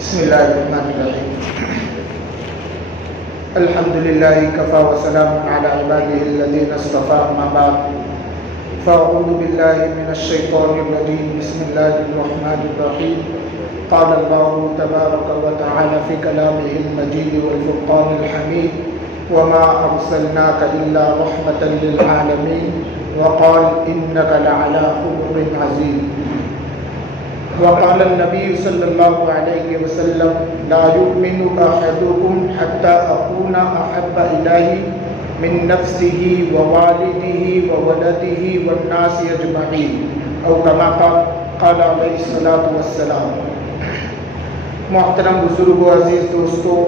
بسم اللہ الرحمن الرحیم الحمد للہ کفا وسلام علی عباده الذین اصطفى اما بعد فاعوذ باللہ من الشیطان الرجیم بسم اللہ الرحمن الرحیم قال اللہ تبارک وتعالی فی کلامہ المجید والفرقان الحمید وما ارسلناک الا رحمة للعالمین وقال انک لعلی خلق عظیم وقال النبي صلى الله عليه وسلم لا يؤمن أحدكم حتى أكون أحب إليه من نفسه ووالده وولده والناس أجمعين أو كما قال عليه الصلاة والسلام۔ محترم بزرگ و عزیز دوستو،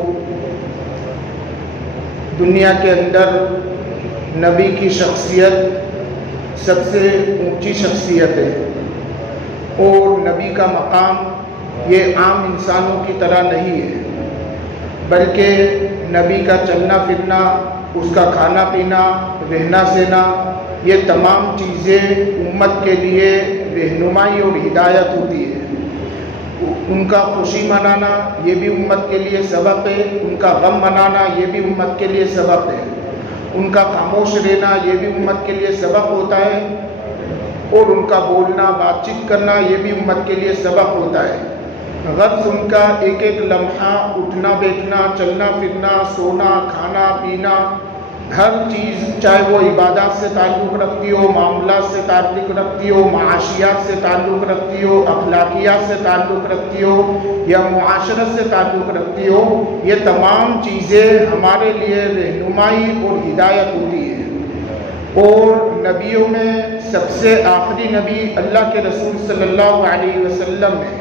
دنیا کے اندر نبی کی شخصیت سب سے اونچی شخصیت ہے، اور نبی کا مقام یہ عام انسانوں کی طرح نہیں ہے، بلکہ نبی کا چلنا پھرنا، اس کا کھانا پینا، رہنا سہنا، یہ تمام چیزیں امت کے لیے رہنمائی اور ہدایت ہوتی ہے۔ ان کا خوشی منانا یہ بھی امت کے لیے سبق ہے، ان کا غم منانا یہ بھی امت کے لیے سبق ہے، ان کا خاموش رہنا یہ بھی امت کے لیے سبق ہوتا ہے، اور ان کا بولنا بات چیت کرنا یہ بھی امت کے لیے سبق ہوتا ہے۔ غرض ان کا ایک ایک لمحہ، اٹھنا بیٹھنا، چلنا پھرنا، سونا، کھانا پینا، ہر چیز، چاہے وہ عبادات سے تعلق رکھتی ہو، معاملات سے تعلق رکھتی ہو، معاشیات سے تعلق رکھتی ہو، اخلاقیات سے تعلق رکھتی ہو، یا معاشرت سے تعلق رکھتی ہو، یہ تمام چیزیں ہمارے لیے رہنمائی اور ہدایت ہوتی ہے۔ اور نبیوں میں سب سے آخری نبی اللہ کے رسول صلی اللہ علیہ وسلم ہے۔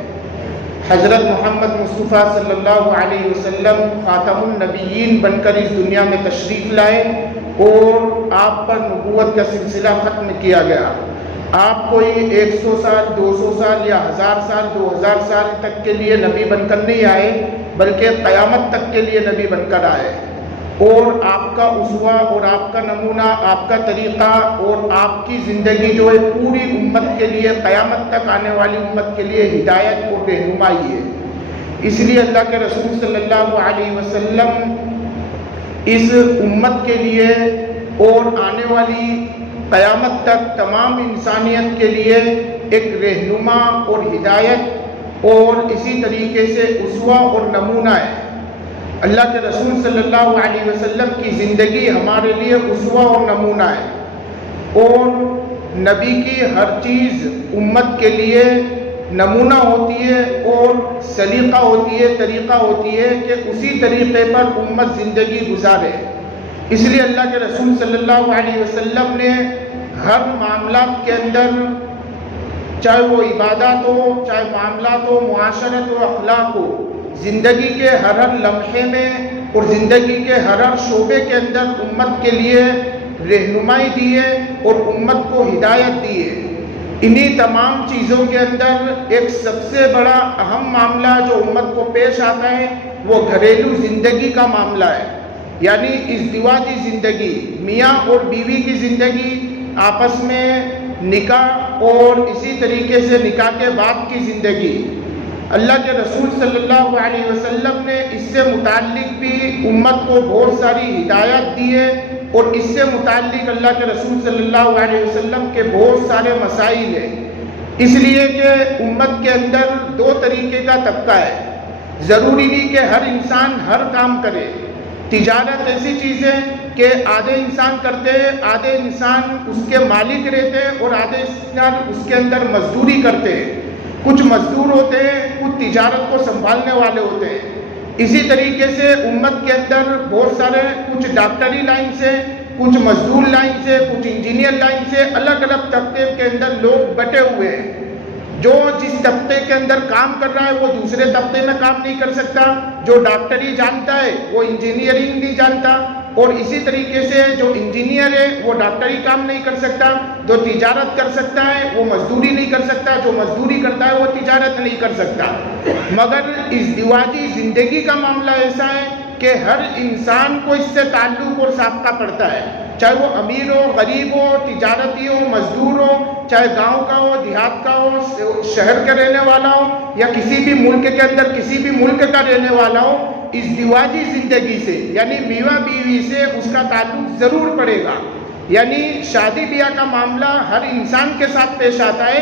حضرت محمد مصطفیٰ صلی اللہ علیہ وسلم خاتم النبیین بن کر اس دنیا میں تشریف لائے، اور آپ پر نبوت کا سلسلہ ختم کیا گیا۔ آپ کوئی 100 سال، 200 سال یا 1000 سال، 2000 سال تک کے لیے نبی بن کر نہیں آئے، بلکہ قیامت تک کے لیے نبی بن کر آئے۔ اور آپ کا اسوہ اور آپ کا نمونہ، آپ کا طریقہ اور آپ کی زندگی جو ہے پوری امت کے لیے، قیامت تک آنے والی امت کے لیے ہدایت اور رہنمائی ہے۔ اس لیے اللہ کے رسول صلی اللہ علیہ وسلم اس امت کے لیے اور آنے والی قیامت تک تمام انسانیت کے لیے ایک رہنما اور ہدایت اور اسی طریقے سے اسوہ اور نمونہ ہے۔ اللہ کے رسول صلی اللہ علیہ وسلم کی زندگی ہمارے لیے اسوہ اور نمونہ ہے، اور نبی کی ہر چیز امت کے لیے نمونہ ہوتی ہے اور سلیقہ ہوتی ہے، طریقہ ہوتی ہے کہ اسی طریقے پر امت زندگی گزارے۔ اس لیے اللہ کے رسول صلی اللہ علیہ وسلم نے ہر معاملات کے اندر، چاہے وہ عبادات ہو، چاہے معاملات ہو، معاشرت ہو، اخلاق ہو، زندگی کے ہر لمحے میں اور زندگی کے ہر شعبے کے اندر امت کے لیے رہنمائی دی ہے اور امت کو ہدایت دی ہے۔ انہی تمام چیزوں کے اندر ایک سب سے بڑا اہم معاملہ جو امت کو پیش آتا ہے وہ گھریلو زندگی کا معاملہ ہے، یعنی ازدواجی زندگی، میاں اور بیوی کی زندگی، آپس میں نکاح اور اسی طریقے سے نکاح کے بعد کی زندگی۔ اللہ کے رسول صلی اللہ علیہ وسلم نے اس سے متعلق بھی امت کو بہت ساری ہدایت دی ہے، اور اس سے متعلق اللہ کے رسول صلی اللہ علیہ وسلم کے بہت سارے مسائل ہیں۔ اس لیے کہ امت کے اندر دو طریقے کا طبقہ ہے۔ ضروری نہیں کہ ہر انسان ہر کام کرے۔ تجارت ایسی چیز ہے کہ آدھے انسان کرتے ہیں، آدھے انسان اس کے مالک رہتے ہیں، اور آدھے انسان اس کے اندر مزدوری کرتے ہیں۔ کچھ مزدور ہوتے ہیں، کچھ تجارت کو سنبھالنے والے ہوتے ہیں۔ اسی طریقے سے امت کے اندر بہت سارے، کچھ ڈاکٹری لائن سے، کچھ مزدور لائن سے، کچھ انجینئر لائن سے، الگ الگ طبقے کے اندر لوگ بٹے ہوئے ہیں۔ جو جس طبقے کے اندر کام کر رہا ہے وہ دوسرے طبقے میں کام نہیں کر سکتا، جو ڈاکٹری جانتا ہے وہ انجینئرنگ نہیں جانتا، اور اسی طریقے سے جو انجینئر ہے وہ ڈاکٹری کام نہیں کر سکتا، جو تجارت کر سکتا ہے وہ مزدوری نہیں کر سکتا، جو مزدوری کرتا ہے وہ تجارت نہیں کر سکتا۔ مگر ازدواجی زندگی کا معاملہ ایسا ہے کہ ہر انسان کو اس سے تعلق اور سابقہ پڑتا ہے، چاہے وہ امیر ہو، غریب ہو، تجارتی ہو، مزدور ہو، چاہے گاؤں کا ہو، دیہات کا ہو، شہر کا رہنے والا ہو، یا کسی بھی ملک کے اندر کسی بھی ملک کا رہنے والا ہو، ازدواجی زندگی سے یعنی میاں بیوی سے اس کا تعلق ضرور پڑے گا. یعنی شادی بیاہ کا معاملہ ہر انسان کے ساتھ پیش آتا ہے.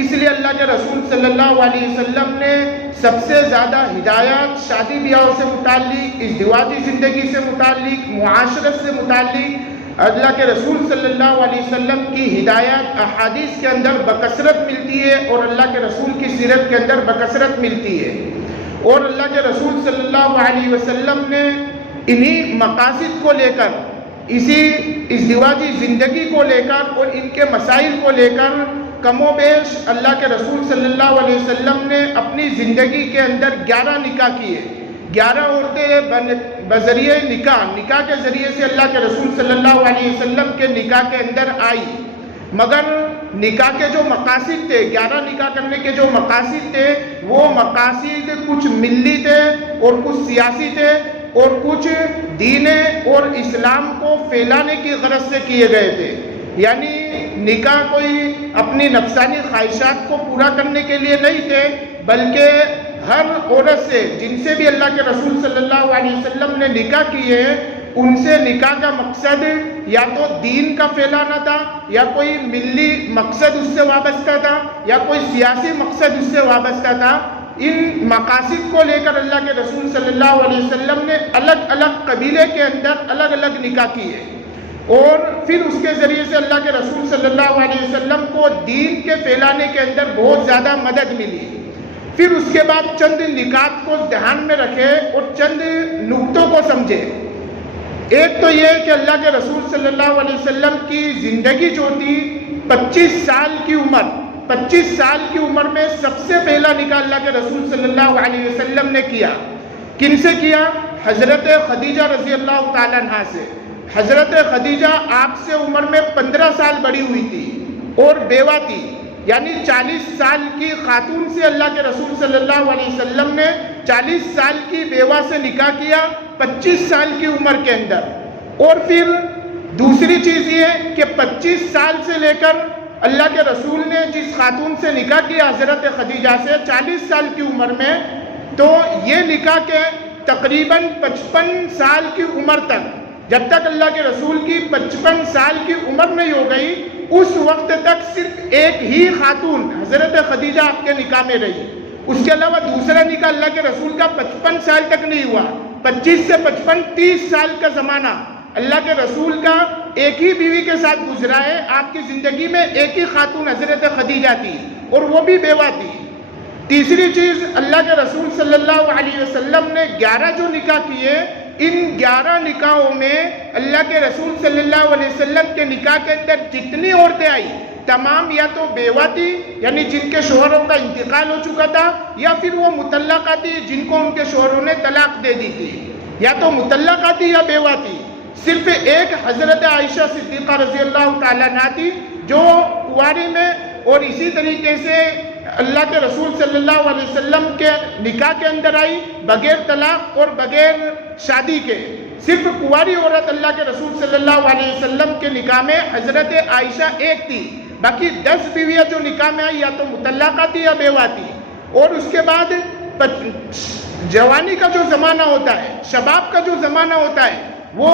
اس لیے اللہ کے رسول صلی اللہ علیہ وسلم نے سب سے زیادہ ہدایات شادی بیاہوں سے متعلق، ازدواجی زندگی سے متعلق، معاشرت سے متعلق اللہ کے رسول صلی اللہ علیہ وسلم کی ہدایات احادیث کے اندر بکثرت ملتی ہے، اور اللہ کے رسول کی سیرت کے اندر بکثرت ملتی ہے. اور اللہ کے رسول صلی اللہ علیہ وسلم نے انہی مقاصد کو لے کر، اسی ازدواجی زندگی کو لے کر اور ان کے مسائل کو لے کر کم و بیش اللہ کے رسول صلی اللہ علیہ وسلم نے اپنی زندگی کے اندر 11 نکاح کیے. 11 عورتیں بذریعہ نکاح کے ذریعے سے اللہ کے رسول صلی اللہ علیہ وسلم کے نکاح کے اندر آئی. مگر نکاح کے جو مقاصد تھے، 11 نکاح کرنے کے جو مقاصد تھے، وہ مقاصد کچھ ملی تھے اور کچھ سیاسی تھے اور کچھ دین اور اسلام کو پھیلانے کی غرض سے کیے گئے تھے. یعنی نکاح کوئی اپنی نفسانی خواہشات کو پورا کرنے کے لیے نہیں تھے، بلکہ ہر عورت سے جن سے بھی اللہ کے رسول صلی اللہ علیہ وسلم نے نکاح کیے ہیں، ان سے نکاح کا مقصد یا تو دین کا پھیلانا تھا، یا کوئی ملی مقصد اس سے وابستہ تھا، یا کوئی سیاسی مقصد اس سے وابستہ تھا. ان مقاصد کو لے کر اللہ کے رسول صلی اللہ علیہ وسلم نے الگ الگ قبیلے کے اندر الگ الگ نکاح کیے، اور پھر اس کے ذریعے سے اللہ کے رسول صلی اللہ علیہ وسلم کو دین کے پھیلانے کے اندر بہت زیادہ مدد ملی. پھر اس کے بعد چند نکات کو دھیان میں رکھے اور چند نقطوں کو سمجھے. ایک تو یہ کہ اللہ کے رسول صلی اللہ علیہ وسلم کی زندگی جو تھی 25 سال کی عمر، 25 سال کی عمر میں سب سے پہلا نکاح اللہ کے رسول صلی اللہ علیہ وسلم نے کیا. کن سے کیا؟ حضرت خدیجہ رضی اللہ تعالیٰ عنہا سے. حضرت خدیجہ آپ سے عمر میں 15 سال بڑی ہوئی تھی اور بیوہ تھی. یعنی 40 سال کی خاتون سے اللہ کے رسول صلی اللہ علیہ وسلم نے 40 سال کی بیوہ سے نکاح کیا 25 سال کی عمر کے اندر. اور پھر دوسری چیز یہ کہ 25 سال سے لے کر اللہ کے رسول نے جس خاتون سے نکاح کیا حضرت خدیجہ سے 40 سال کی عمر میں، تو یہ نکاح کے تقریباً 55 سال کی عمر تک، جب تک اللہ کے رسول کی 55 سال کی عمر نہیں ہو گئی، اس وقت تک صرف ایک ہی خاتون حضرت خدیجہ آپ کے نکاح میں رہی. اس کے علاوہ دوسرا نکاح اللہ کے رسول کا 55 سال تک نہیں ہوا. 25 سے 55 30 سال کا زمانہ اللہ کے رسول کا ایک ہی بیوی کے ساتھ گزرا ہے. آپ کی زندگی میں ایک ہی خاتون حضرت خدیجہ تھی اور وہ بھی بیوہ تھی. تیسری چیز، اللہ کے رسول صلی اللہ علیہ وسلم نے 11 جو نکاح کیے، ان 11 نکاحوں میں اللہ کے رسول صلی اللہ علیہ وسلم کے نکاح کے اندر جتنی عورتیں آئی تمام یا تو بیوہ تھی یعنی جن کے شوہروں کا انتقال ہو چکا تھا، یا پھر وہ مطلقہ تھی جن کو ان کے شوہروں نے طلاق دے دی تھی. یا تو مطلقہ تھی یا بیوہ تھی. صرف ایک حضرت عائشہ صدیقہ رضی اللہ تعالیٰ عنہا تھی جو کنواری میں، اور اسی طریقے سے اللہ کے رسول صلی اللہ علیہ وسلم کے نکاح کے اندر آئی بغیر طلاق اور بغیر شادی کے. صرف کنواری عورت اللہ کے رسول صلی اللہ علیہ وسلم کے نکاح میں حضرت عائشہ ایک تھی. باقی 10 بیویاں جو نکاح میں آئی یا تو مطلقہ تھی یا بیوہ تھی. اور اس کے بعد جوانی کا جو زمانہ ہوتا ہے، شباب کا جو زمانہ ہوتا ہے، وہ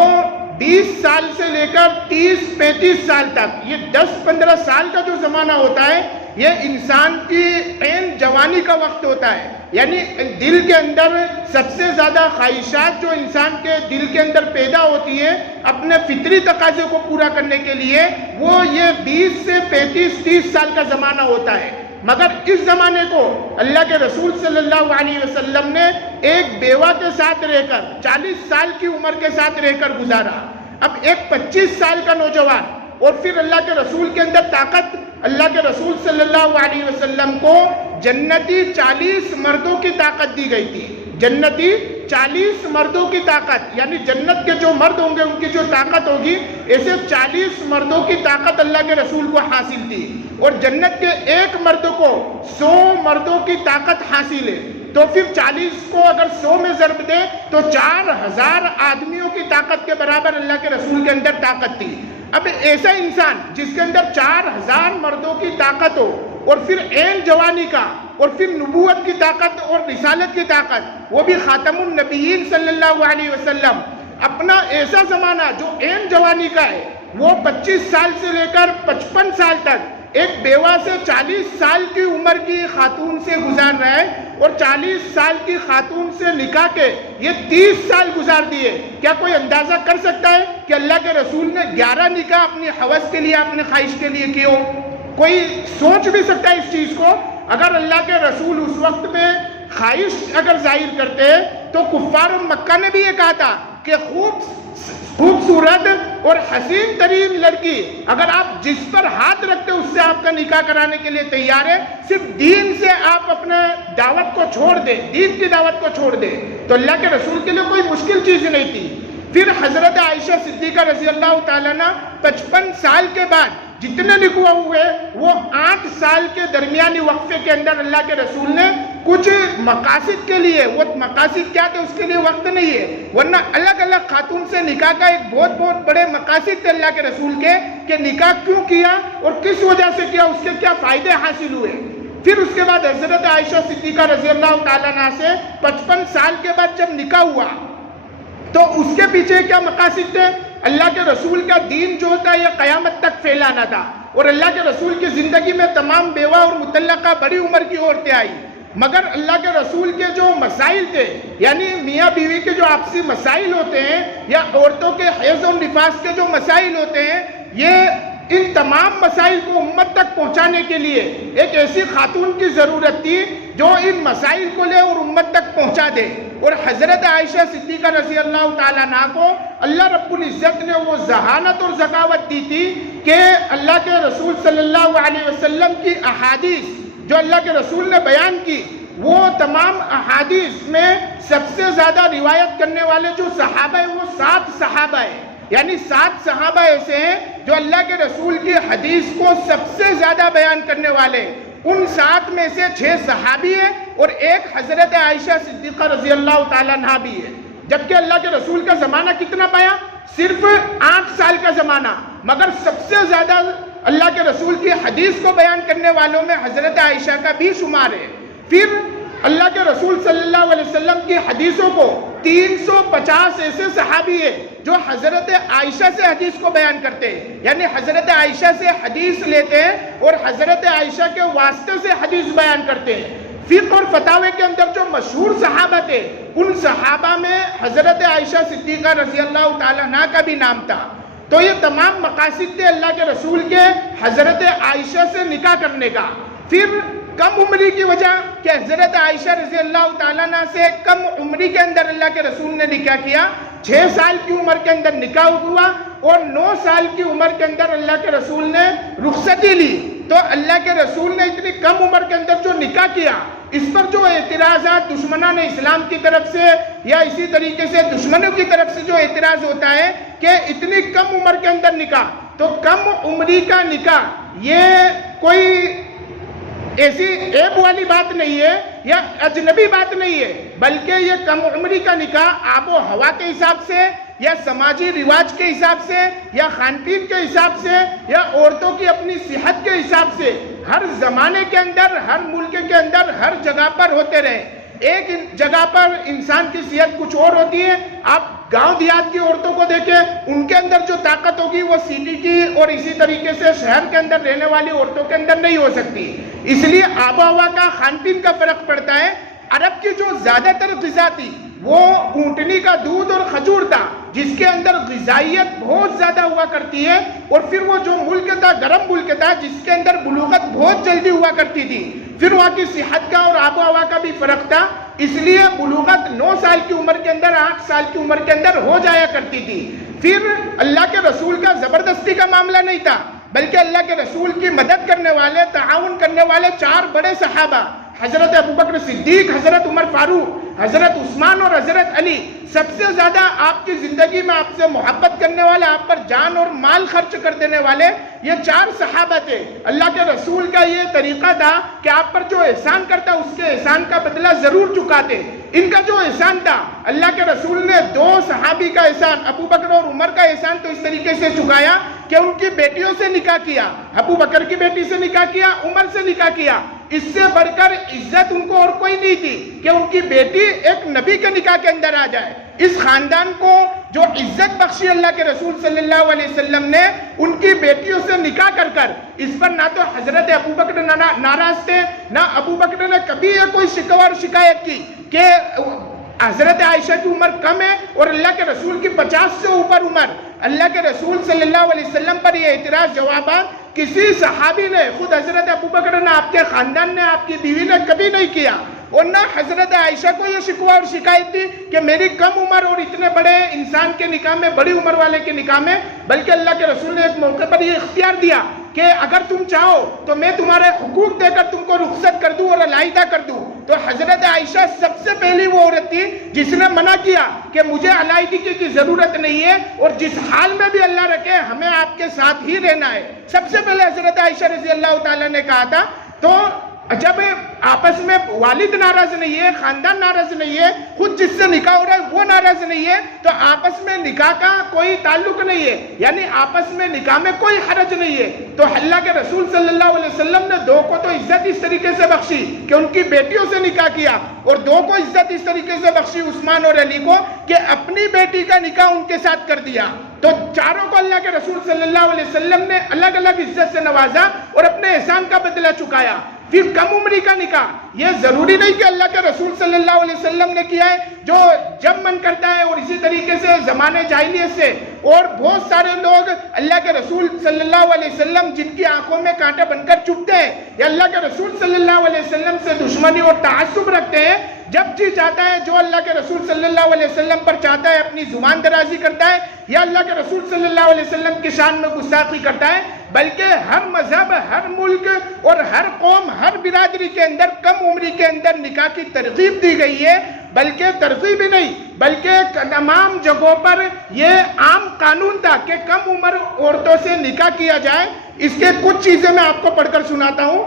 20 سال سے لے کر 30-35 سال تک، یہ 10-15 سال کا جو زمانہ ہوتا ہے، یہ انسان کی عین جوانی کا وقت ہوتا ہے. یعنی دل کے اندر سب سے زیادہ خواہشات جو انسان کے دل کے اندر پیدا ہوتی ہے اپنے فطری تقاضے کو پورا کرنے کے لیے، وہ یہ 20 سے 35-30 سال کا زمانہ ہوتا ہے. مگر اس زمانے کو اللہ کے رسول صلی اللہ علیہ وسلم نے ایک بیوہ کے ساتھ رہ کر 40 سال کی عمر کے ساتھ رہ کر گزارا. اب ایک 25 سال کا نوجوان، اور پھر اللہ کے رسول کے اندر طاقت، اللہ کے رسول صلی اللہ علیہ وسلم کو جنتی 40 مردوں کی طاقت دی گئی تھی. جنتی 40 مردوں کی طاقت، یعنی جنت کے جو مرد ہوں گے ان کی جو طاقت ہوگی، ایسے 40 مردوں کی طاقت اللہ کے رسول کو حاصل تھی. اور جنت کے ایک مرد کو 100 مردوں کی طاقت حاصل ہے. تو پھر 40 کو اگر 100 میں ضرب دے تو 4000 آدمیوں کی طاقت کے برابر اللہ کے رسول کے اندر طاقت تھی. اب ایسا انسان جس کے اندر 4000 مردوں کی طاقت ہو اور پھر عین جوانی کا اور پھر نبوت کی طاقت اور رسالت کی طاقت، وہ بھی خاتم النبیین صلی اللہ علیہ وسلم، اپنا ایسا زمانہ جو عین جوانی کا ہے وہ 25 سال سے لے کر 55 سال تک ایک بیوہ سے 40 سال کی عمر کی خاتون سے گزار رہا ہے، اور 40 سال کی خاتون سے نکاح کے یہ 30 سال گزار دیے۔ کیا کوئی اندازہ کر سکتا ہے کہ اللہ کے رسول نے 11 نکاح اپنی حوث کے لیے، اپنے خواہش کے لیے کیے ہو؟ کوئی سوچ بھی سکتا ہے اس چیز کو؟ اگر اللہ کے رسول اس وقت میں خواہش اگر ظاہر کرتے تو کفار مکہ نے بھی یہ کہا تھا کہ خوبصورت اور حسین ترین لڑکی اگر آپ جس پر ہاتھ رکھتے اس سے آپ کا نکاح کرانے کے لیے تیار ہے، صرف دین سے آپ اپنے دعوت کو چھوڑ دیں، دین کی دعوت کو چھوڑ دیں۔ تو اللہ کے رسول کے لیے کوئی مشکل چیز نہیں تھی۔ پھر حضرت عائشہ صدیقہ رضی اللہ تعالیٰ عنہ 55 سال کے بعد جتنے نکاح ہوئے وہ 8 سال کے درمیانی وقفے کے اندر اللہ کے رسول نے کچھ مقاصد کے لیے، وہ مقاصد کیا تھے اس کے لیے وقت نہیں ہے، ورنہ الگ الگ خاتون سے نکاح کا ایک بہت بڑے مقاصد تھے اللہ کے رسول کے، کہ نکاح کیوں کیا اور کس وجہ سے کیا، اس کے کیا فائدے حاصل ہوئے۔ پھر اس کے بعد حضرت عائشہ صدیقہ رضی اللہ تعالیٰ عنہ سے 55 سال کے بعد جب نکاح ہوا تو اس کے پیچھے کیا مقاصد تھے؟ اللہ کے رسول کا دین جو ہوتا ہے یہ قیامت تک پھیلانا تھا، اور اللہ کے رسول کی زندگی میں تمام بیوہ اور مطلقہ بڑی عمر کی عورتیں آئی، مگر اللہ کے رسول کے جو مسائل تھے، یعنی میاں بیوی کے جو آپسی مسائل ہوتے ہیں یا عورتوں کے حیض اور نفاس کے جو مسائل ہوتے ہیں، یہ ان تمام مسائل کو امت تک پہنچانے کے لیے ایک ایسی خاتون کی ضرورت تھی جو ان مسائل کو لے اور امت تک پہنچا دے، اور حضرت عائشہ صدیقہ رضی اللہ تعالیٰ عنہ کو اللہ رب العزت نے وہ ذہانت اور ذکاوت دی تھی کہ اللہ کے رسول صلی اللہ علیہ وسلم کی احادیث جو اللہ کے رسول نے بیان کی، وہ تمام احادیث میں سب سے زیادہ روایت کرنے والے جو صحابہ ہیں وہ 7 صحابہ ہیں، یعنی 7 صحابہ ایسے ہیں جو اللہ کے رسول کی حدیث کو سب سے زیادہ بیان کرنے والے، ان 7 میں سے 6 صحابی ہیں اور ایک حضرت عائشہ صدیقہ رضی اللہ تعالیٰ عنہ بھی ہے، جبکہ اللہ کے رسول کا زمانہ کتنا پایا؟ صرف 8 سال کا زمانہ، مگر سب سے زیادہ اللہ کے رسول کی حدیث کو بیان کرنے والوں میں حضرت عائشہ کا بھی شمار ہے۔ پھر اللہ کے رسول صلی اللہ علیہ وسلم کی حدیثوں کو 350 ایسے صحابی ہیں جو حضرت عائشہ سے حدیث کو بیان کرتے ہیں، یعنی حضرت عائشہ سے حدیث لیتے ہیں اور حضرت عائشہ کے واسطے سے حدیث بیان کرتے ہیں۔ فقہ اور فتاوی کے اندر جو مشہور صحابہ تھے ان صحابہ میں حضرت عائشہ صدیقہ رضی اللہ تعالیٰ عنہ کا بھی نام تھا۔ تو یہ تمام مقاصد تھے اللہ کے رسول کے حضرت عائشہ سے نکاح کرنے کا۔ پھر کم عمری کی وجہ کہ حضرت عائشہ رضی اللہ تعالیٰ عنہ سے کم عمری کے اندر اللہ کے رسول نے نکاح کیا، 6 سال کی عمر کے اندر نکاح ہوا اور 9 سال کی عمر کے اندر اللہ کے رسول نے رخصتی لی۔ تو اللہ کے رسول نے اتنی کم عمر کے اندر جو نکاح کیا، اس پر جو اعتراضات دشمنان اسلام کی طرف سے یا اسی طریقے سے دشمنوں کی طرف سے جو اعتراض ہوتا ہے کہ اتنی کم عمر کے اندر نکاح، تو کم عمری کا نکاح یہ کوئی ایسی عیب والی بات نہیں ہے یا اجنبی بات نہیں ہے، بلکہ یہ کم عمری کا نکاح آب و ہوا کے حساب سے یا سماجی رواج کے حساب سے یا کھان پین کے حساب سے یا عورتوں کی اپنی صحت کے حساب سے ہر زمانے کے اندر، ہر ملک کے اندر، ہر جگہ پر ہوتے رہے۔ ایک جگہ پر انسان کی صحت کچھ اور ہوتی ہے، آپ گاؤں دیہات کی عورتوں کو دیکھیں، ان کے اندر جو طاقت ہوگی وہ سٹی کی اور اسی طریقے سے شہر کے اندر رہنے والی عورتوں کے اندر نہیں ہو سکتی۔ اس لیے آب و ہوا کا، کھان پین کا فرق پڑتا ہے۔ عرب کی جو زیادہ تر غذا تھی وہ اونٹنی کا دودھ اور کھجور تھا، جس کے اندر غذائیت بہت زیادہ ہوا کرتی ہے، اور پھر وہ جو ملک تھا گرم ملک تھا جس کے اندر بلوغت بہت جلدی ہوا کرتی تھی، پھر وہاں کی صحت کا اور آب و ہوا کا بھی فرق تھا، اس لیے بلوغت 9 سال کی عمر کے اندر، 8 سال کی عمر کے اندر ہو جایا کرتی تھی۔ پھر اللہ کے رسول کا زبردستی کا معاملہ نہیں تھا، بلکہ اللہ کے رسول کی مدد کرنے والے، تعاون کرنے والے 4 بڑے صحابہ، حضرت ابوبکر صدیق، حضرت عمر فاروق، حضرت عثمان اور حضرت علی، سب سے زیادہ آپ کی زندگی میں آپ سے محبت کرنے والے، آپ پر جان اور مال خرچ کر دینے والے یہ 4 صحابہ تھے۔ اللہ کے رسول کا یہ طریقہ تھا کہ آپ پر جو احسان کرتا اس کے احسان کا بدلہ ضرور چکاتے۔ ان کا جو احسان تھا اللہ کے رسول نے 2 صحابی کا احسان، ابوبکر اور عمر کا احسان تو اس طریقے سے چکایا کہ ان کی بیٹیوں سے نکاح کیا، ابو بکر کی بیٹی سے نکاح کیا، عمر سے نکاح کیا، اس سے بڑھ کر عزت ان کو اور کوئی نہیں تھی کہ ان کی بیٹی ایک نبی کے نکاح کے اندر آ جائے۔ اس خاندان کو جو عزت بخشی اللہ کے رسول صلی اللہ علیہ وسلم نے ان کی بیٹیوں سے نکاح کر کر، اس پر نہ تو حضرت ابو بکر ناراض تھے، نہ ابو بکر نے کبھی یہ کوئی شکوہ اور شکایت کی کہ حضرت عائشہ کی عمر کم ہے اور اللہ کے رسول کی 50 سے اوپر عمر۔ اللہ کے رسول صلی اللہ علیہ وسلم پر یہ اعتراض جوابات کسی صحابی نے، خود حضرت ابو بکر نے، آپ کے خاندان نے، آپ کی بیوی نے کبھی نہیں کیا، اور نہ حضرت عائشہ کو یہ شکوہ اور شکایت تھی کہ میری کم عمر اور اتنے بڑے انسان کے نکاح میں، بڑی عمر والے کے نکاح میں، بلکہ اللہ کے رسول نے ایک موقع پر یہ اختیار دیا کہ اگر تم چاہو تو میں تمہارے حقوق دے کر تم کو رخصت کر دوں اور علیحدہ کر دوں۔ تو حضرت عائشہ سب سے پہلی وہ عورت تھی جس نے منع کیا کہ مجھے علیحدگی کی ضرورت نہیں ہے، اور جس حال میں بھی اللہ رکھے ہمیں آپ کے ساتھ ہی رہنا ہے۔ سب سے پہلے حضرت عائشہ رضی اللہ تعالیٰ نے کہا تھا۔ تو جب آپس میں والد ناراض نہیں ہے، خاندان ناراض نہیں ہے، خود جس سے نکاح ہو رہا ہے وہ ناراض نہیں ہے، تو آپس میں نکاح کا کوئی تعلق نہیں ہے، یعنی آپس میں نکاح میں کوئی حرج نہیں ہے۔ تو اللہ کے رسول صلی اللہ علیہ وسلم نے دو کو تو عزت اس طریقے سے بخشی کہ ان کی بیٹیوں سے نکاح کیا، اور دو کو عزت اس طریقے سے بخشی، عثمان اور علی کو، کہ اپنی بیٹی کا نکاح ان کے ساتھ کر دیا۔ تو چاروں کو اللہ کے رسول صلی اللہ علیہ وسلم نے الگ الگ عزت سے نوازا اور اپنے احسان کا بدلہ چکایا۔ پھر کم عمری کا نکاح، یہ ضروری نہیں کہ اللہ کے رسول صلی اللہ علیہ وسلم نے کیا ہے، جو جب من کرتا ہے، اور اسی طریقے سے زمانے جاہلیت سے اور بہت سارے لوگ اللہ کے رسول صلی اللہ علیہ وسلم جن کی آنکھوں میں کانٹے بن کر چبھتے ہیں، یا اللہ کے رسول صلی اللہ علیہ وسلم سے دشمنی اور تعصب رکھتے ہیں، جب جی چاہتا ہے، جو اللہ کے رسول صلی اللہ علیہ وسلم پر چاہتا ہے اپنی زبان درازی کرتا ہے، یا اللہ کے رسول صلی اللہ علیہ وسلم کی شان میں گستاخی کرتا ہے۔ بلکہ ہر مذہب، ہر ملک اور ہر قوم، ہر برادری کے اندر کم عمری کے اندر نکاح کی ترغیب دی گئی ہے، بلکہ ترغیب ہی نہیں بلکہ تمام جگہوں پر یہ عام قانون تھا کہ کم عمر عورتوں سے نکاح کیا جائے۔ اس کے کچھ چیزیں میں آپ کو پڑھ کر سناتا ہوں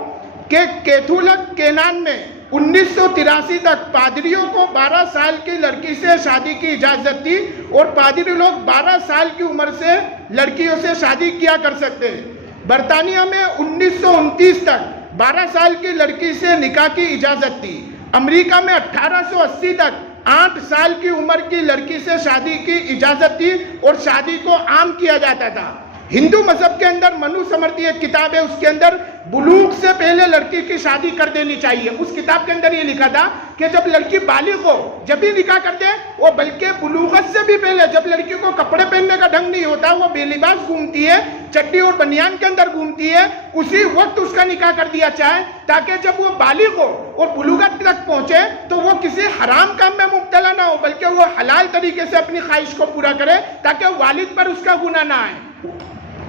کہ کیتھولک کینان میں 1983 تک پادریوں کو 12 سال کی لڑکی سے شادی کی اجازت تھی، اور پادری لوگ 12 سال کی عمر سے لڑکیوں سے شادی کیا کر سکتے ہیں۔ برطانیہ میں 1929 تک 12 سال کی لڑکی سے نکاح کی اجازت تھی۔ امریکہ میں 1880 تک 8 سال کی عمر کی لڑکی سے شادی کی اجازت تھی اور شادی کو عام کیا جاتا تھا۔ ہندو مذہب کے اندر منو سمرتی ایک کتاب ہے، اس کے اندر بلوغ سے پہلے لڑکی کی شادی کر دینی چاہیے۔ اس کتاب کے اندر یہ لکھا تھا کہ جب لڑکی بالغ ہو جب ہی نکاح کر دے، وہ بلکہ بلوغت سے بھی پہلے، جب لڑکی کو کپڑے پہننے کا ڈھنگ نہیں ہوتا، وہ بے لباس گھومتی ہے، چڈی اور بنیان کے اندر گھومتی ہے، اسی وقت اس کا نکاح کر دیا جائے، تاکہ جب وہ بالغ ہو اور بلوغت تک پہنچے تو وہ کسی حرام کام میں مبتلا نہ ہو، بلکہ وہ حلال طریقے سے اپنی خواہش کو پورا کرے، تاکہ والد پر اس کا گناہ نہ آئے۔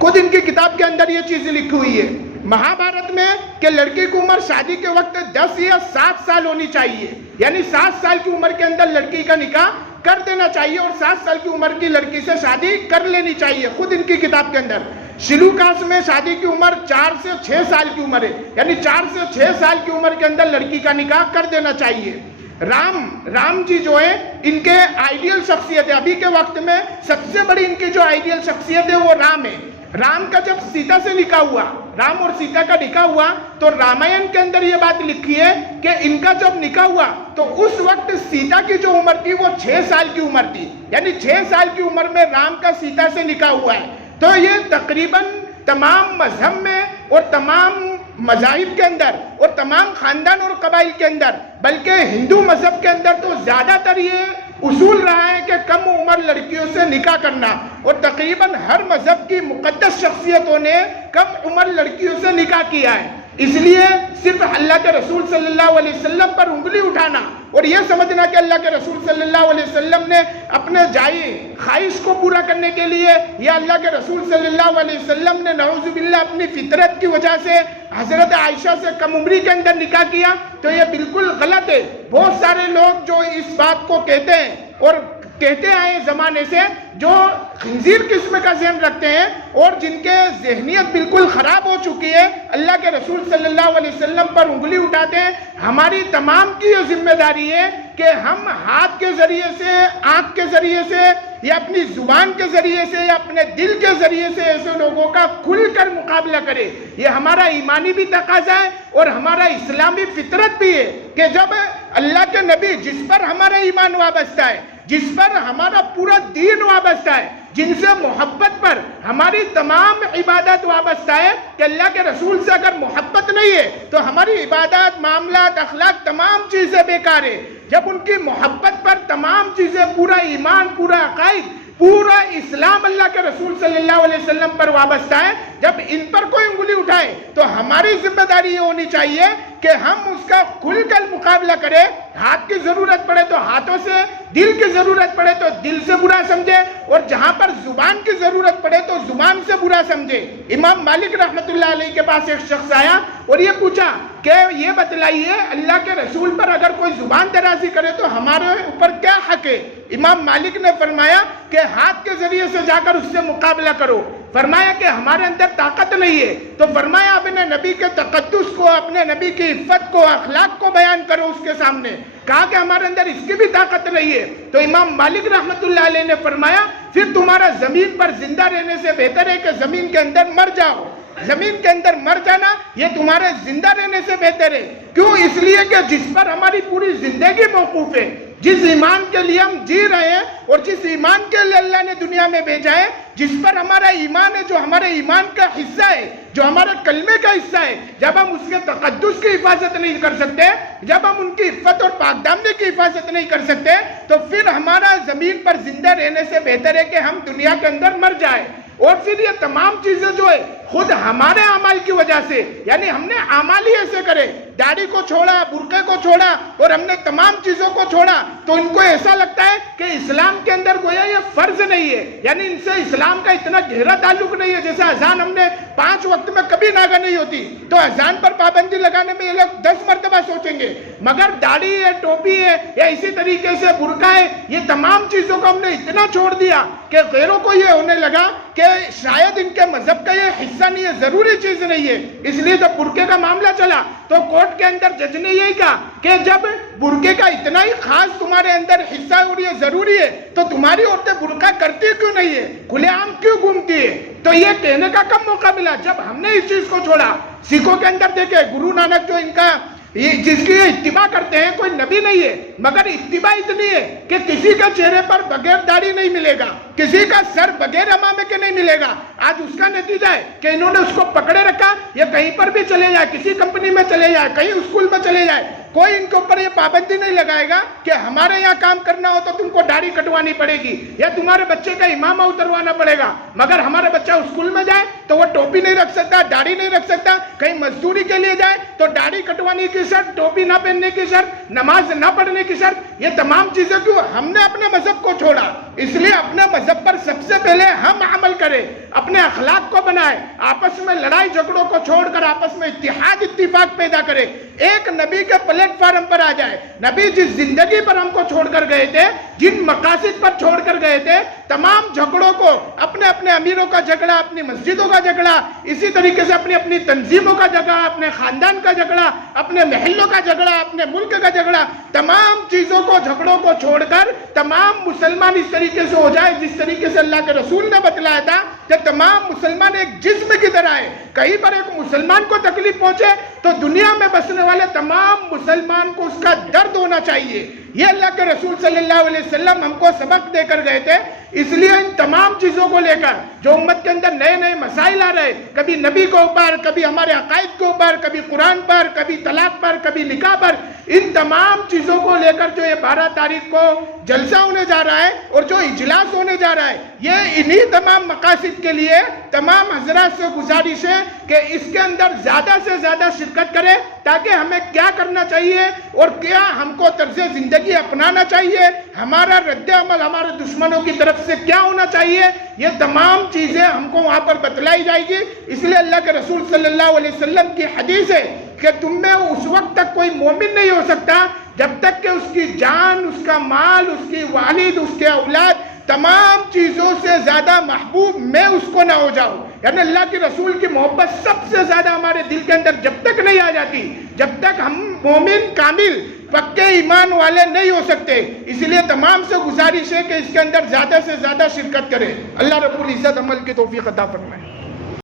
خود ان کی کتاب کے اندر یہ چیز لکھی ہوئی ہے مہابھارت میں کہ لڑکی کی عمر شادی کے وقت 10 یا 7 سال ہونی چاہیے، یعنی 7 سال کی عمر کے اندر لڑکی کا نکاح کر دینا چاہیے، اور 7 سال کی عمر کی لڑکی سے شادی کر لینی چاہیے۔ خود ان کی کتاب کے اندر شلوکاس میں شادی کی عمر 4 سے 6 سال کی عمر ہے، یعنی 4 سے 6 سال کی عمر کے اندر لڑکی کا نکاح کر دینا چاہیے۔ رام جی جو ہے، ان کے آئیڈیل شخصیت ہے، ابھی کے وقت میں سب سے بڑی ان کی جو آئیڈیل شخصیت ہے وہ رام ہے۔ رام کا جب سیتا سے نکاح ہوا، رام اور سیتا کا نکاح ہوا، تو رامائن کے اندر یہ بات لکھی ہے کہ ان کا جب نکاح ہوا تو اس وقت سیتا کی جو عمر تھی وہ 6 سال کی عمر تھی، یعنی 6 سال کی عمر میں رام کا سیتا سے نکاح ہوا ہے۔ تو یہ تقریباً تمام مذہب میں اور تمام مذاہب کے اندر اور تمام خاندان اور قبائل کے اندر، بلکہ ہندو مذہب کے اندر تو زیادہ تر یہ اصول رہا ہے کہ کم عمر لڑکیوں سے نکاح کرنا، اور تقریباً ہر مذہب کی مقدس شخصیتوں نے کم عمر لڑکیوں سے نکاح کیا ہے۔ اس لیے صرف اللہ کے رسول صلی اللہ علیہ وسلم پر انگلی اٹھانا اور یہ سمجھنا کہ اللہ کے رسول صلی اللہ علیہ وسلم نے اپنے جائے خواہش کو پورا کرنے کے لیے، یا اللہ کے رسول صلی اللہ علیہ وسلم نے نعوذ باللہ اپنی فطرت کی وجہ سے حضرت عائشہ سے کم عمری کے اندر نکاح کیا، تو یہ بالکل غلط ہے۔ بہت سارے لوگ جو اس بات کو کہتے ہیں اور کہتے آئے زمانے سے، جو خنزیر قسم کا ذہن رکھتے ہیں اور جن کے ذہنیت بالکل خراب ہو چکی ہے، اللہ کے رسول صلی اللہ علیہ وسلم پر انگلی اٹھاتے ہیں۔ ہماری تمام کی یہ ذمہ داری ہے کہ ہم ہاتھ کے ذریعے سے، آنکھ کے ذریعے سے یا اپنی زبان کے ذریعے سے یا اپنے دل کے ذریعے سے ایسے لوگوں کا کھل کر مقابلہ کرے. یہ ہمارا ایمانی بھی تقاضا ہے اور ہمارا اسلامی فطرت بھی ہے کہ جب اللہ کے نبی جس پر ہمارا ایمان وابستہ ہے، جس پر ہمارا پورا دین وابستہ ہے، جن سے محبت پر ہماری تمام عبادت وابستہ ہے، کہ اللہ کے رسول سے اگر محبت نہیں ہے تو ہماری عبادات، معاملات، اخلاق تمام چیزیں بیکار ہے. جب ان کی محبت پر تمام چیزیں، پورا ایمان، پورا عقائد، پورا اسلام اللہ کے رسول صلی اللہ علیہ وسلم پر وابستہ ہے، جب ان پر کوئی انگلی اٹھائے تو ہماری ذمہ داری یہ ہونی چاہیے کہ ہم اس کا کھل کر مقابلہ کریں. ہاتھ کی ضرورت پڑے تو ہاتھوں سے، دل کی ضرورت پڑے تو دل سے برا سمجھے، اور جہاں پر زبان کی ضرورت پڑے تو زبان سے برا سمجھے. امام مالک رحمۃ اللہ علیہ کے پاس ایک شخص آیا اور یہ پوچھا کہ یہ بتلائیے اللہ کے رسول پر اگر کوئی زبان درازی کرے تو ہمارے اوپر کیا حق ہے؟ امام مالک نے فرمایا کہ ہاتھ کے ذریعے سے جا کر اس سے مقابلہ کرو. فرمایا کہ ہمارے اندر طاقت نہیں ہے تو فرمایا اپنے نبی کے تقدس کو، اپنے نبی کی عفت کو، اخلاق کو بیان کرو اس کے سامنے. کہا کہ ہمارے اندر اس کی بھی طاقت نہیں ہے. تو امام مالک رحمۃ اللہ علیہ نے فرمایا پھر تمہارا زمین پر زندہ رہنے سے بہتر ہے کہ زمین کے اندر مر جاؤ. زمین کے اندر مر جانا یہ تمہارے زندہ رہنے سے بہتر ہے. کیوں؟ اس لیے کہ جس پر ہماری پوری زندگی موقوف ہے، جس ایمان کے لیے ہم جی رہے ہیں اور جس ایمان کے لیے اللہ نے دنیا میں بھیجا ہے، جس پر ہمارا ایمان ہے، جو ہمارے ایمان کا حصہ ہے، جو ہمارے کلمے کا حصہ ہے، جب ہم اس کے تقدس کی حفاظت نہیں کر سکتے، جب ہم ان کی عفت اور پاک دامنی کی حفاظت نہیں کر سکتے، تو پھر ہمارا زمین پر زندہ رہنے سے بہتر ہے کہ ہم دنیا کے اندر مر جائیں. اور پھر یہ تمام چیزیں جو ہے خود ہمارے اعمال کی وجہ سے، یعنی ہم نے اعمال ہی ایسے کرے، داڑھی کو چھوڑا، برقعے کو چھوڑا اور ہم نے تمام چیزوں کو چھوڑا، تو ان کو ایسا لگتا ہے کہ اسلام کے اندر گویا یہ فرض نہیں ہے، یعنی ان سے اسلام کا اتنا گہرا تعلق نہیں ہے. جیسے اذان ہم نے 5 وقت میں کبھی ناگا نہیں ہوتی، تو اذان پر پابندی لگانے میں یہ لوگ 10 مرتبہ سوچیں گے. مگر داڑھی ہے، ٹوپی ہے، یا اسی طریقے سے برقع ہے، یہ تمام چیزوں کو ہم نے اتنا چھوڑ دیا کہ غیروں کو یہ ہونے لگا کہ شاید ان کے مذہب کا یہ حصہ نہیں ہے، ضروری چیز نہیں ہے. اس لیے جب برقعے کا معاملہ چلا تو کورٹ کے اندر جج نے یہی کہا کہ جب برقعے کا اتنا ہی خاص تمہارے اندر حصہ اور یہ ضروری ہے تو تمہاری عورتیں برقع کرتی کیوں نہیں ہے، کھلے عام کیوں گھومتی ہے؟ تو یہ کہنے کا کب موقع ملا جب ہم نے اس چیز کو چھوڑا. سکھوں کے اندر دیکھیں گرو نانک جو ان کا جس کی اتباع کرتے ہیں، کوئی نبی نہیں ہے مگر اتباع اتنی ہے کہ کسی کے چہرے پر بغیر داڑھی نہیں ملے گا، کسی کا سر بغیر امامے کے نہیں ملے گا. آج اس کا نتیجہ ہے کہ انہوں نے اس کو پکڑے رکھا. یہ کہیں پر بھی چلے جائے، کسی کمپنی میں چلے جائے، کہیں اسکول میں چلے جائے، کوئی ان کے اوپر یہ پابندی نہیں لگائے گا کہ ہمارے یہاں کام کرنا ہو تو تم کو داڑھی کٹوانی پڑے گی یا تمہارے بچے کا امامہ اتروانا پڑے گا. مگر ہمارا بچہ اسکول میں جائے تو وہ ٹوپی نہیں رکھ سکتا، داڑھی نہیں رکھ سکتا. کہیں مزدوری کے لیے جائے تو داڑھی کٹوانی کی شرط، ٹوپی نہ پہننے کی شرط، نماز نہ پڑھنے کی شرط. یہ تمام چیزیں کیوں؟ ہم نے اپنے مذہب کو چھوڑا. اس لیے اپنے مذہب پر سب سے پہلے ہم عمل کریں، اپنے اخلاق کو بنائیں، آپس میں لڑائی جھگڑوں کو چھوڑ کر آپس میں اتحاد اتفاق پیدا کریں، ایک نبی کے پلیٹ فارم پر آ جائے. نبی جس زندگی پر ہم کو چھوڑ کر گئے تھے، جن مقاصد پر چھوڑ کر گئے تھے، تمام جھگڑوں کو، اپنے اپنے امیروں کا جھگڑا، اپنی مسجدوں کا جھگڑا، اسی طریقے سے اپنی اپنی تنظیموں کا جھگڑا، اپنے خاندان کا جھگڑا، اپنے محلوں کا جھگڑا، اپنے ملک کا جھگڑا، تمام چیزوں کو، جھگڑوں کو چھوڑ کر تمام مسلمان اس طریقے سے ہو جائے جس طریقے سے اللہ کے رسول نے بتلایا تھا کہ تمام مسلمان ایک جسم کی طرح ہے. کہیں پر ایک مسلمان کو تکلیف پہنچے تو دنیا میں بسنے والے تمام مسلمان کو اس کا درد ہونا چاہیے. یہ اللہ کے رسول صلی اللہ علیہ وسلم ہم کو سبق دے کر گئے تھے. اس لیے ان تمام چیزوں کو لے کر جو امت کے اندر نئے نئے مسائل آ رہے، کبھی نبی کے اوپر، کبھی ہمارے عقائد کے اوپر، کبھی قرآن پر، کبھی طلاق پر، کبھی نکاح پر، ان تمام چیزوں کو لے کر جو یہ 12 تاریخ کو جلسہ ہونے جا رہا ہے اور جو اجلاس ہونے جا رہا ہے، یہ انہی تمام مقاصد کے لیے تمام حضرات سے گزارش ہے کہ اس کے اندر زیادہ سے زیادہ شرکت کرے تاکہ ہمیں کیا کرنا چاہیے اور کیا ہم کو طرز زندگی اپنانا چاہیے، ہمارا رد عمل ہمارے دشمنوں کی طرف سے کیا ہونا چاہیے، یہ تمام چیزیں ہم کو وہاں پر بتلائی جائے گی. اس لیے اللہ کے رسول صلی اللہ علیہ وسلم کی حدیث ہے کہ تم میں اس وقت تک کوئی مومن نہیں ہو سکتا جب تک کہ اس کی جان، اس کا مال، اس کی والد، اس کے اولاد، تمام چیزوں سے زیادہ محبوب میں اس کو نہ ہو جاؤں. یعنی اللہ کے رسول کی محبت سب سے زیادہ ہمارے دل کے اندر جب تک نہیں آ جاتی، جب تک ہم مومن کامل پکے ایمان والے نہیں ہو سکتے. اس لیے تمام سے گزارش ہے کہ اس کے اندر زیادہ سے زیادہ شرکت کرے. اللہ رب العزت عمل کی توفیق عطا فرمائے.